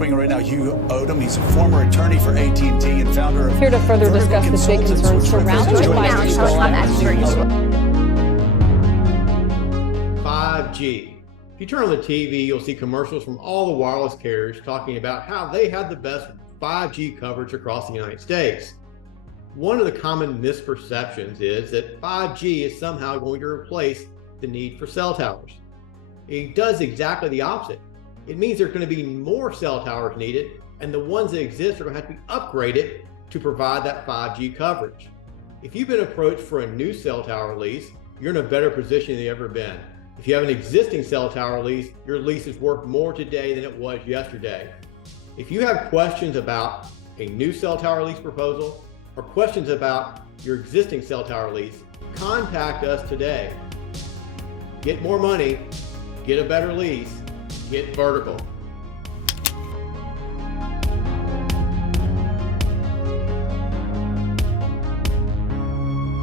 Swinging right now, Hugh Odom. He's a former attorney for AT&T and founder of... Here to further discuss the big concerns surrounding 5G. If you turn on the TV, you'll see commercials from all the wireless carriers talking about how they have the best 5G coverage across the United States. One of the common misperceptions is that 5G is somehow going to replace the need for cell towers. It does exactly the opposite. It means there's going to be more cell towers needed, and the ones that exist are going to have to be upgraded to provide that 5G coverage. If you've been approached for a new cell tower lease, you're in a better position than you've ever been. If you have an existing cell tower lease, your lease is worth more today than it was yesterday. If you have questions about a new cell tower lease proposal or questions about your existing cell tower lease, contact us today. Get more money, get a better lease, get vertical.